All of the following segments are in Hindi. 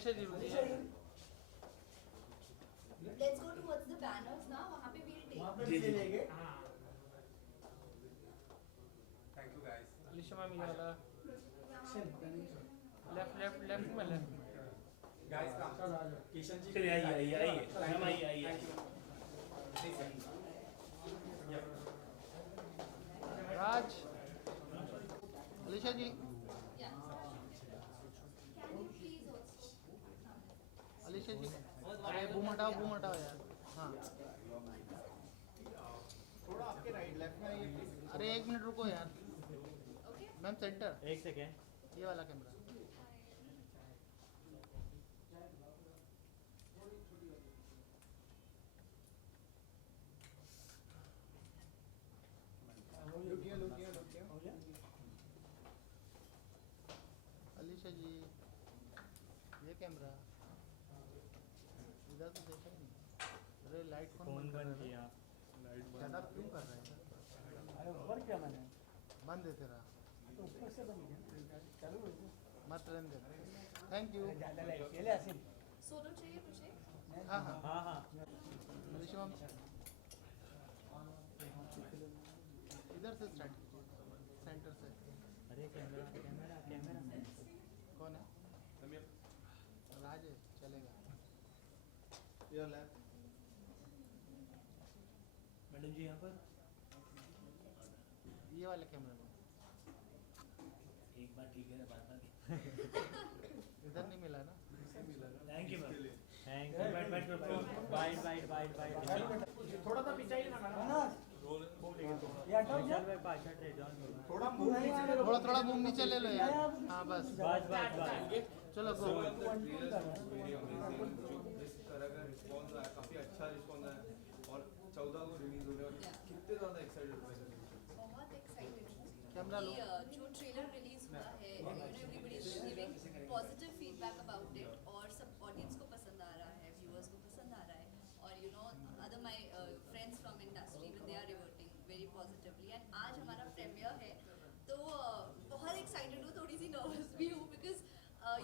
Alisha ji Let's go towards the banners now. वहाँ पे we'll take. जी जी thank you guys Alisha ma'am ये वाला लेफ्ट में left guys come Kishan ji चलिए आइए आइए आइए मैम आइए आइए राज अलीशा जी Yeah. Can you please also? Alisha जी अरे बूम हटाओ यार हाँ थोड़ा आपके राइट लेफ्ट में आइए प्लीज अरे 1 मिनट रुको यार Okay. मैम सेंटर एक सेकेंड ये वाला कैमरा अलीशा जी ये कैमरा इधर तो देखा ही नहीं अरे लाइट फोन बंद किया ज़्यादा क्यों कर रहे हैं अरे ऊपर क्या मैंने बंद है तेरा तो ऊपर से बंद किया चालू है मत रहने दे थैंक यू ज़्यादा लाइट ये ले आसिम Solo चाहिए मुझे? हाँ हाँ अलीशा मैम इधर से स्टार्ट कीजिए सेंटर से अरे कैमरा कैमरा कैमरा कौन है समीर राज है चलेगा योर लेफ्ट मैडम जी यहाँ पर ये वाला कैमरा में एक बार ठीक है बात बात इधर नहीं मिला ना thank you ma'am thank you bite bite bite bite थोड़ा सा पीछे आइए ना मैडम थोड़ा मुंह नीचे ले लो थोड़ा मुंह नीचे ले लो यार हाँ बस बस चलो गो वेरी अमेजिंग जिस तरह का रिस्पांस आया काफी अच्छा रिस्पांस आया और 14 को रिलीज होने और कितने ज्यादा एक्साइटेड हो रहे हैं बहुत excited हूँ कैमरा लो कि जो ट्रेलर रिलीज हुआ है everybody is giving positive feedback about it और सब ऑडियंस को पसंद आ रहा है व्यूअर्स को पसंद आ रहा है और other my friends from industry when they are reverting very positively and आज हमारा प्रीमियर है तो बहुत एक्साइटेड हूँ थोड़ी सी नर्वस भी हूँ because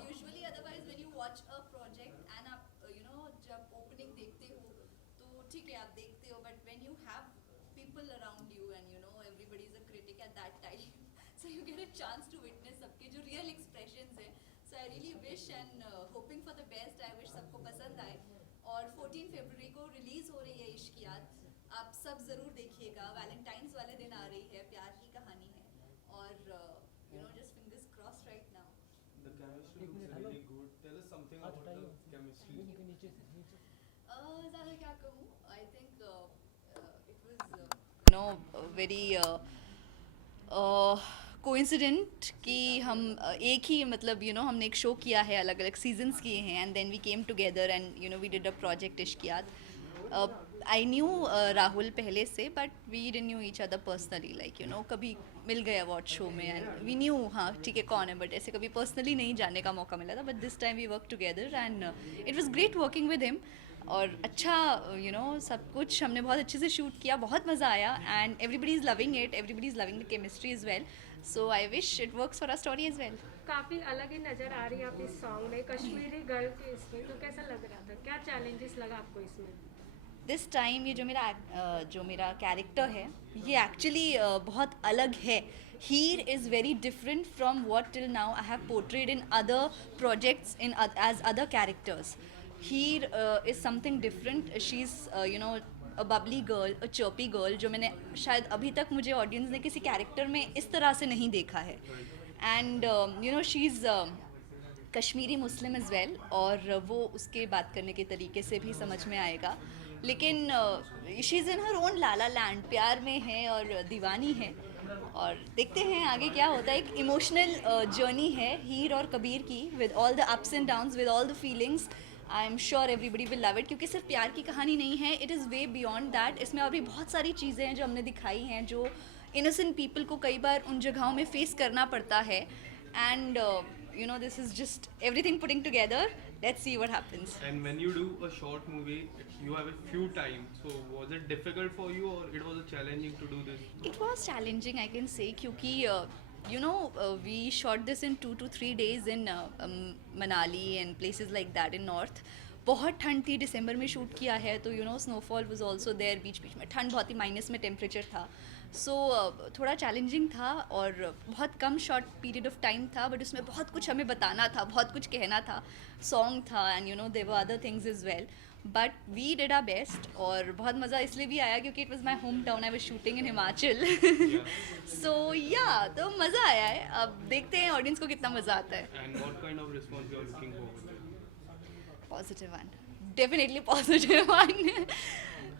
usually otherwise when you watch a project and आप जब ओपनिंग देखते हो तो ठीक है आप देखते हो but when you have people around you and everybody is a critic at that time so you get a chance to witness सबके जो real expressions हैं so I really wish and hoping for the best I wish सबको पसंद आए और 14 फरवरी को रिलीज हो रही है इश्कियात आप सब ज़रूर देखिएगा वैलेंटाइंस वाले दिन आ रही है प्यार की कहानी है और just fingers crossed right now The chemistry looks really good. Tell us something about the chemistry. ज़्यादा क्या कहूँ I think it was very coincident कि हम एक ही मतलब हमने एक शो किया है अलग अलग सीजन्स किए हैं and then we came together and we did a project Ishqiyaat I knew Rahul पहले से but we didn't knew each other personally like कभी मिल गए अवार्ड शो में एंड वी न्यू हाँ ठीक है कौन है बट ऐसे कभी पर्सनली नहीं जानने का मौका मिला था but this time we work together and it was great working with him और अच्छा सब कुछ हमने बहुत अच्छे से शूट किया बहुत मज़ा आया and everybody is loving it everybody is loving the chemistry is well so I wish it works for a story is well काफ़ी अलग ही नज़र आ रही है आप इस सॉन्ग में कश्मीरी गर्ल के इसमें तो कैसा लग रहा था क्या चैलेंजेस लगा आपको इसमें दिस टाइम ये जो मेरा कैरेक्टर है ये एक्चुअली बहुत अलग है Heer is very different from what till now I have portrayed in other projects in as other characters Heer is something different she is a bubbly girl a chirpy girl जो मैंने शायद अभी तक मुझे ऑडियंस ने किसी कैरेक्टर में इस तरह से नहीं देखा है and she is Kashmiri Muslim is well और वो उसके बात करने के तरीके से भी समझ में आएगा लेकिन she is in her own Lala land प्यार में है और दीवानी है और देखते हैं आगे क्या होता है एक इमोशनल जर्नी है हीर और कबीर की with all the ups and downs with all the feelings I am sure everybody will love it क्योंकि सिर्फ प्यार की कहानी नहीं है it is way beyond that इसमें और भी बहुत सारी चीज़ें हैं जो हमने दिखाई हैं जो इनोसेंट पीपल को कई बार उन जगहों में फेस करना पड़ता है and this is just everything putting together. Let's see what happens. And when you do a short movie, you have a few time. So was it difficult for you or it was challenging to do this? It was challenging, I can say, क्योंकि you know, we shot this in 2 to 3 days in Manali and places like that in north. बहुत ठंड थी, दिसंबर में शूट किया है, तो you know snowfall was also there, बीच बीच में ठंड बहुत ही, माइनस में टेम्परेचर था, सो थोड़ा चैलेंजिंग था और बहुत कम शॉर्ट पीरियड ऑफ टाइम था, बट उसमें बहुत कुछ हमें बताना था, बहुत कुछ कहना था, सॉन्ग था and you know there were other things as well, but we did our best. और बहुत मज़ा इसलिए भी आया क्योंकि it was my home town, I was shooting in Himachal, so या तो मज़ा आया है. अब देखते हैं ऑडियंस को कितना मज़ा आता है. And what kind of response you are looking forward to? Positive one, definitely positive one.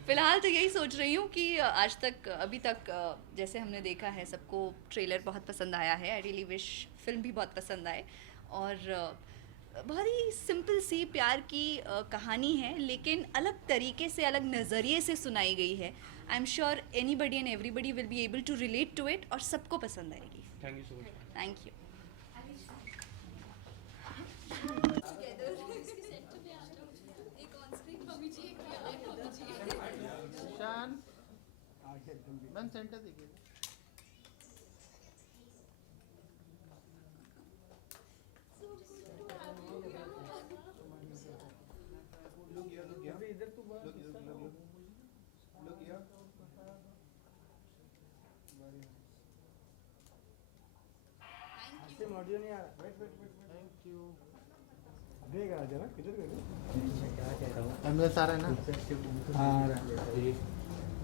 फिलहाल तो यही सोच रही हूँ कि आज तक, अभी तक जैसे हमने देखा है, सबको ट्रेलर बहुत पसंद आया है. आई रियली विश फिल्म भी बहुत पसंद आए. और बहुत ही सिंपल सी प्यार की कहानी है, लेकिन अलग तरीके से, अलग नज़रिए से सुनाई गई है. I am sure anybody and everybody will be able to relate to it और सबको पसंद आएगी. Thank you so much. Thank you. Shaan ma'am centre देखिए. ऑडियो नहीं आ रहा. Wait wait wait. Thank you. देगा जरा किधर गए? क्या कह रहा हूँ? हमने सारा है ना. हाँ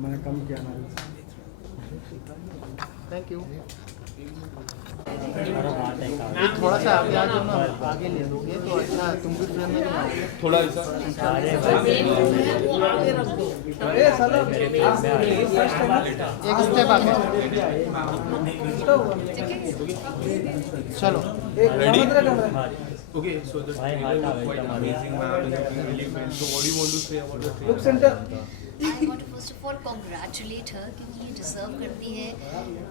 मैंने कम किया ना. Thank you. ना थोड़ा सा आगे आ जाओ ना, आगे ले लोगे तो अच्छा, तुम भी फ्रेम में नहीं आओगे. थोड़ा ऐसा एक स्टेप आगे. चलो. ready? Okay, so the trailer was quite amazing, ma'am. Looking really well. So what do you want to say about the trailer? I want to first of all congratulate her क्योंकि ये डिज़र्व करती है,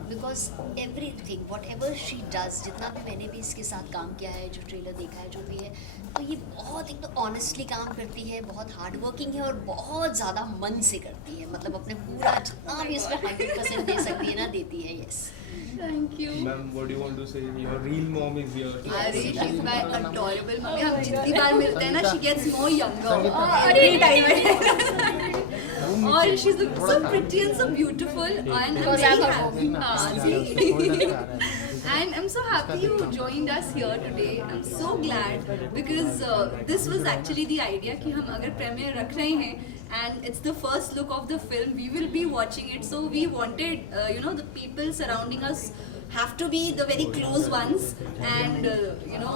because everything what ever she does, जितना भी मैंने भी इसके साथ काम किया है, जो ट्रेलर देखा है, जो भी है, तो ये बहुत एक तो ऑनेस्टली काम करती है, बहुत हार्ड वर्किंग है और बहुत ज़्यादा मन से करती है. मतलब अपने पूरा जितना भी इसमें 100% दे सकती है ना, देती है. Yes. Thank you. Ma'am, what do you want to say? Your real mom is here. अरे she is my adorable mummy. हम जितनी बार मिलते हैं ना, she gets more younger Sangeeta. Every time. और she is so pretty and so beautiful and I am very happy. And I'm so happy you joined us here today. I'm so glad because this was actually the idea कि हम अगर premiere रख रहे हैं and it's the first look of the film, we will be watching it. So we wanted, you know, the people surrounding us have to be the very close ones and you know,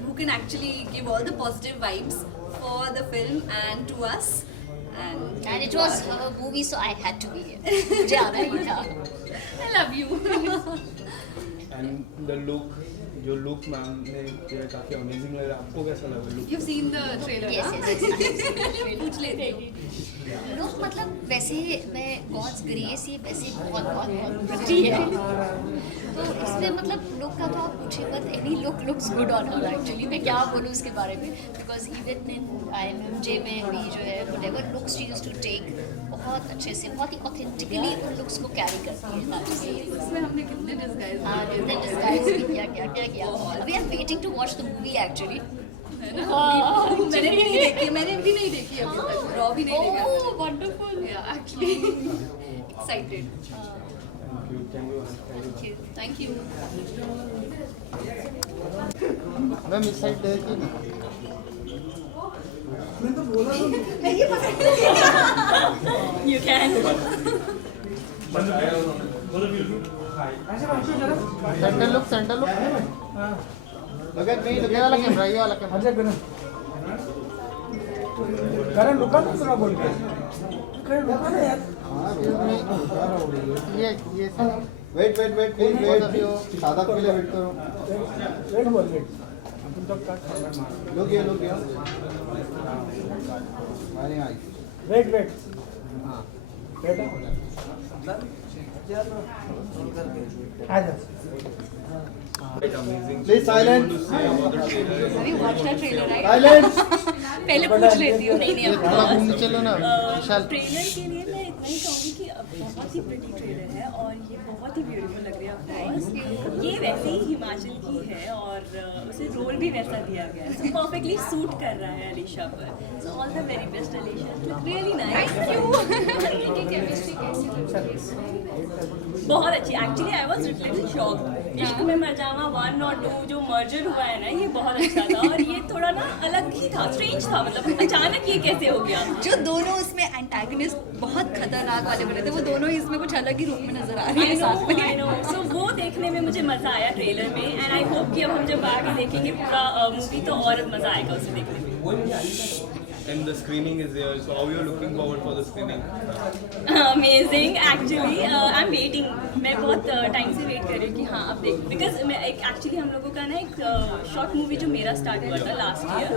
who can actually give all the positive vibes for the film and to us. And it was her movie, so I had to be here. मुझे आना ही था. I love you. And the look, जो look मैम ने किया काफी अमेजिंग लग रहा है. आपको कैसा लगा look? You've seen the trailer, Yes, ना? yes, yes. पूछ लेती हूँ. लोग मतलब वैसे मैं गॉड्स ग्रेस ये वैसे बहुत बहुत बहुत प्रिटी है, तो इसमें मतलब लुक का तो आप पूछे मत. Any look looks good on her actually. मैं क्या बोलूँ उसके बारे में, बिकॉज इवन इन IMMJ में भी जो है whatever looks she used to take, बहुत अच्छे से, बहुत ही ऑथेंटिकली उन लुक्स को कैरी करती है. इसमें हमने कितने disguise हाँ, कितने डिस्गाइज भी किया किया. We are waiting to watch the movie actually. मैंने भी नहीं देखी, मैंने भी नहीं देखी अभी तक, रॉ भी नहीं देखा. Oh wonderful. Yeah, actually excited. Thank you. Ma'am इस साइड देखिए ना. You can. Centre look, centre look. लगे नहीं, लगे वाला कैमरा, ये वाला कैमरा. करण रुका ना थोड़ा बोल के. करण रुका ना यार. ये wait wait wait please wait. सादा के लिए वेट करो. वेट बोल वेट. अपन तो कट करना. लोग ये मारे आई. Wait wait. हाँ बेटा आ जा. Quite amazing. Please So what do you want silence. to say about the trailer? Have you watched the trailer, right? Silence. पहले पूछ लेती हूँ. नहीं ये थोड़ा घूम चलो ना विशाल. ट्रेलर के लिए मैं इतना ही कहूँगी कि बहुत ही प्रिटी ट्रेलर है और ये बहुत ही ब्यूटीफुल लग रही है. ऑफ कोर्स ये वैसे ही हिमाचल की है और उसे रोल भी वैसा दिया गया है, सो परफेक्टली सूट कर रहा है अलीशा पर. So all the very best Alisha, look really nice. बहुत अच्छी. Actually I was little shock. इश्क में मरजावा 1 और 2 जो मर्जर हुआ है ना, ये बहुत अच्छा था. और ये थोड़ा ना अलग ही था, स्ट्रेंज था, मतलब अचानक ये कैसे हो गया. जो दोनों उसमें एंटागनिस्ट बहुत खतरनाक वाले बने थे, वो दोनों ही इसमें कुछ अलग ही रूप में नजर आ रहे हैं साथ में. I know. So वो देखने में मुझे मज़ा आया ट्रेलर में, एंड आई होप कि अब हम जब आगे देखेंगे पूरा मूवी तो और मज़ा आएगा उसे देखने में. And the screening is there, so how you are looking forward for the screening? Amazing. Actually I am waiting. मैं बहुत टाइम से वेट कर रही हूँ कि हाँ अब देख, बिकॉज मैं एक्चुअली हम लोगों का ना एक शॉर्ट मूवी जो मेरा स्टार्ट हुआ था लास्ट ईयर,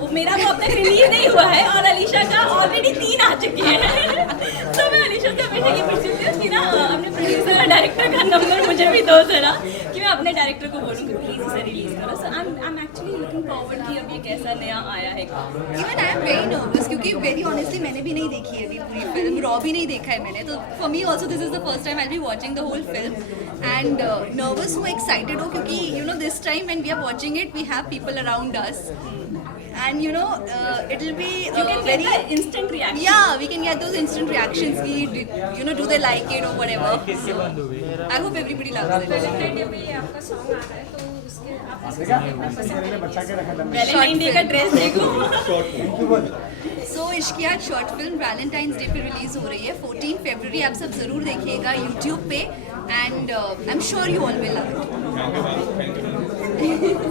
वो मेरा तो अब तक रिलीज नहीं हुआ है और अलीशा का ऑलरेडी 3 आ चुके हैं. तो मैं अलीशा से हमेशा ये पूछती हूँ कि ना अपने प्रोड्यूसर और डायरेक्टर का नंबर मुझे भी दो जरा, कि मैं अपने डायरेक्टर को बोलूँ कि प्लीज़ इसे रिलीज करो. So I am actually looking forward कि अब ये कैसा नया आया है. Even I am very nervous क्योंकि वेरी ऑनेस्टली मैंने भी नहीं देखी है अभी पूरी फिल्म. रॉ भी नहीं देखा है मैंने, तो for me also this is the first time I be watching the whole film. And nervous हूँ, एक्साइटेड हूँ, क्योंकि you know this time when we are watching it we have people around us and you know it will be You can very get the instant reaction. yeah, we can get those instant reactions ki, you know, do they like it or whatever. किसके बंद हो गई? I hope everybody loves it. Valentine day पे ये आपका सॉन्ग आ रहा है, तो उसके आप इसके वैलेंटाइन डे का ड्रेस देखो. So Ishqiyaat short film Valentine's day पे रिलीज हो रही है 14 फरवरी. आप सब जरूर देखिएगा YouTube पे, and I'm sure you all will love it. Thank you, ma'am. Thank you.